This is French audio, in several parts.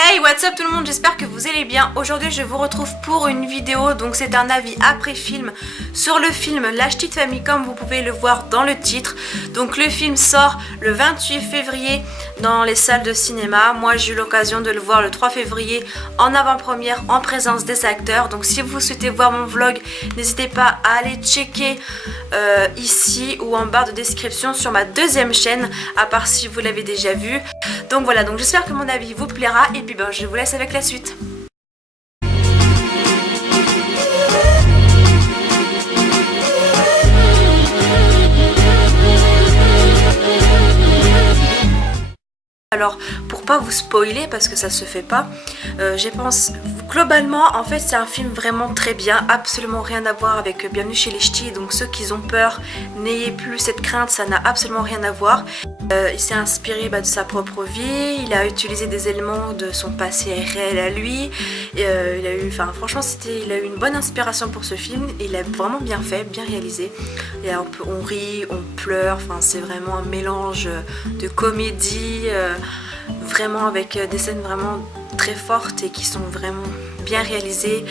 Hey, what's up tout le monde, j'espère que vous allez bien. Aujourd'hui je vous retrouve pour une vidéo, donc c'est un avis après film sur le film La Petite Famille comme vous pouvez le voir dans le titre. Donc le film sort le 28 février dans les salles de cinéma. Moi j'ai eu l'occasion de le voir le 3 février en avant-première en présence des acteurs. Donc si vous souhaitez voir mon vlog, n'hésitez pas à aller checker ici ou en barre de description sur ma deuxième chaîne, à part si vous l'avez déjà vu. Donc voilà, donc j'espère que mon avis vous plaira et puis ben, je vous laisse avec la suite. Alors pour pas vous spoiler parce que ça se fait pas, je pense globalement en fait c'est un film vraiment très bien, absolument rien à voir avec Bienvenue chez les Ch'tis, donc ceux qui ont peur n'ayez plus cette crainte, ça n'a absolument rien à voir. Il s'est inspiré de sa propre vie, il a utilisé des éléments de son passé réel à lui, il a eu, franchement il a eu une bonne inspiration pour ce film, il a vraiment bien fait, bien réalisé. Et on rit, on pleure, c'est vraiment un mélange de comédie, vraiment avec des scènes vraiment très fortes et qui sont vraiment bien réalisées.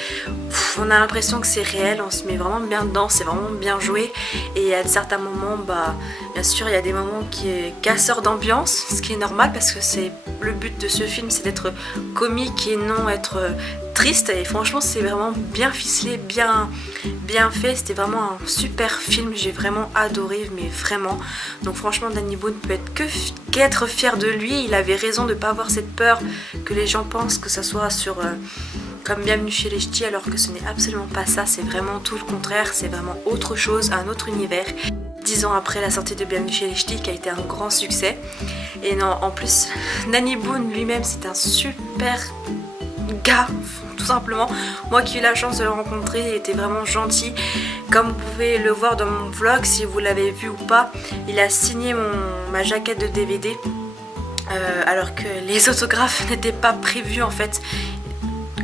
On a l'impression que c'est réel, on se met vraiment bien dedans, c'est vraiment bien joué. Et à certains moments, bien sûr il y a des moments qui est casseur d'ambiance, ce qui est normal parce que c'est le but de ce film, c'est d'être comique et non être triste. Et franchement c'est vraiment bien ficelé, bien fait, c'était vraiment un super film, j'ai vraiment adoré, mais vraiment. Donc franchement Danny Boone peut être qu'être fier de lui, il avait raison de ne pas avoir cette peur que les gens pensent que ça soit sur comme Bienvenue chez les Ch'tis, alors que ce n'est absolument pas ça, c'est vraiment tout le contraire, c'est vraiment autre chose, un autre univers. 10 ans après la sortie de Bienvenue chez les Ch'tis qui a été un grand succès. Et non, en plus Danny Boone lui-même c'est un super gars, tout simplement. Moi qui ai eu la chance de le rencontrer, il était vraiment gentil. Comme vous pouvez le voir dans mon vlog, si vous l'avez vu ou pas, il a signé ma jaquette de DVD alors que les autographes n'étaient pas prévus en fait.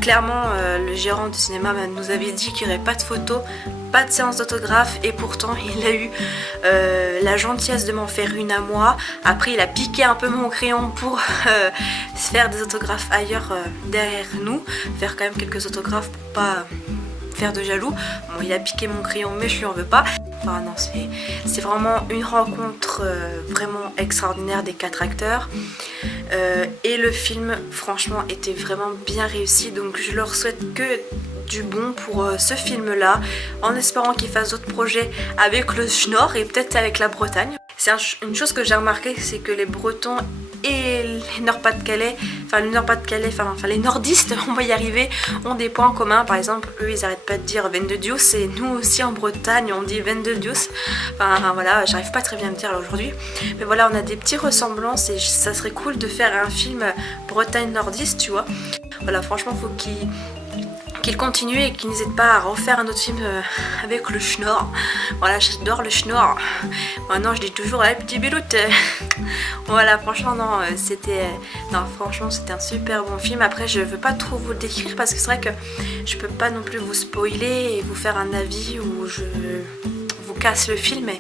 Clairement, le gérant du cinéma nous avait dit qu'il n'y aurait pas de photos, pas de séance d'autographe, et pourtant il a eu la gentillesse de m'en faire une à moi. Après il a piqué un peu mon crayon pour faire des autographes ailleurs derrière nous, faire quand même quelques autographes pour pas faire de jaloux. Bon, il a piqué mon crayon mais je lui en veux pas. Enfin non, c'est vraiment une rencontre vraiment extraordinaire des 4 acteurs. Et le film franchement était vraiment bien réussi, donc je leur souhaite que du bon pour ce film là, en espérant qu'ils fassent d'autres projets avec le Schnorr et peut-être avec la Bretagne. C'est une chose que j'ai remarqué, c'est que les Bretons et les Nord-Pas-de-Calais, les nordistes, on va y arriver, ont des points communs. Par exemple, eux ils arrêtent pas de dire Vin de Dios, et nous aussi en Bretagne on dit Vin de Dios. Voilà, j'arrive pas très bien à me dire là aujourd'hui, mais voilà, on a des petites ressemblances et ça serait cool de faire un film Bretagne nordiste, tu vois. Voilà, franchement faut qu'il continue et qu'il n'hésite pas à refaire un autre film avec le Schnorr. Voilà, j'adore le Schnorr. Maintenant je dis toujours la petite biloute. Voilà, franchement non, franchement c'était un super bon film. Après je veux pas trop vous le décrire parce que c'est vrai que je peux pas non plus vous spoiler et vous faire un avis où je vous casse le film. Mais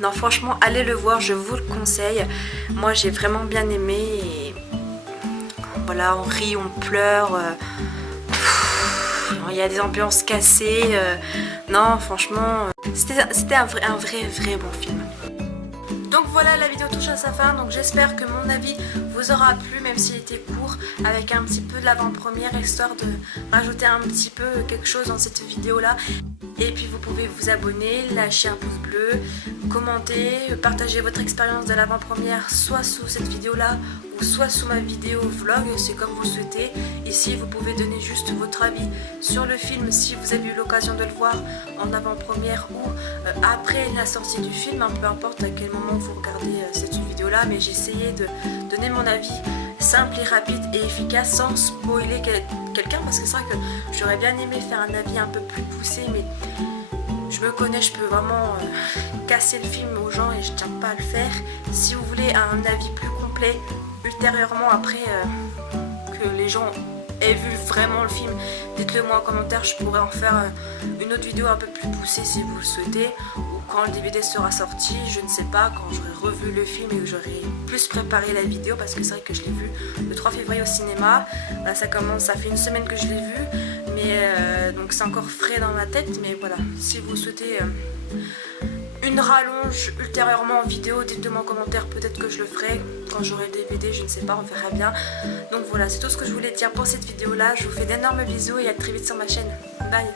non, franchement allez le voir, je vous le conseille. Moi j'ai vraiment bien aimé et voilà, on rit, on pleure. Il y a des ambiances cassées, non franchement c'était un vrai bon film. Donc voilà, la vidéo touche à sa fin, donc j'espère que mon avis vous aura plu, même s'il était court, avec un petit peu de l'avant-première, histoire de rajouter un petit peu quelque chose dans cette vidéo là. Et puis vous pouvez vous abonner, lâcher un pouce bleu, commenter, partager votre expérience de l'avant-première soit sous cette vidéo là ou soit sous ma vidéo vlog, c'est comme vous le souhaitez. Ici vous pouvez donner juste votre avis sur le film si vous avez eu l'occasion de le voir en avant-première ou après la sortie du film, peu importe à quel moment vous regardez cette vidéo là, mais j'ai essayé de donner mon avis simple et rapide et efficace sans spoiler quelqu'un, parce que c'est vrai que j'aurais bien aimé faire un avis un peu plus poussé, mais je me connais, je peux vraiment casser le film aux gens et je tiens pas à le faire. Si vous voulez un avis plus complet ultérieurement, après que les gens avez vu vraiment le film, dites-le moi en commentaire, je pourrais en faire une autre vidéo un peu plus poussée si vous le souhaitez, ou quand le DVD sera sorti, je ne sais pas, quand j'aurai revu le film et que j'aurai plus préparé la vidéo, parce que c'est vrai que je l'ai vu le 3 février au cinéma. Là ça fait une semaine que je l'ai vu, mais donc c'est encore frais dans ma tête, mais voilà, si vous souhaitez une rallonge ultérieurement en vidéo, dites-le moi en commentaire, peut-être que je le ferai quand j'aurai le DVD, je ne sais pas, on verra bien. Donc voilà, c'est tout ce que je voulais dire pour cette vidéo là, je vous fais d'énormes bisous et à très vite sur ma chaîne, bye.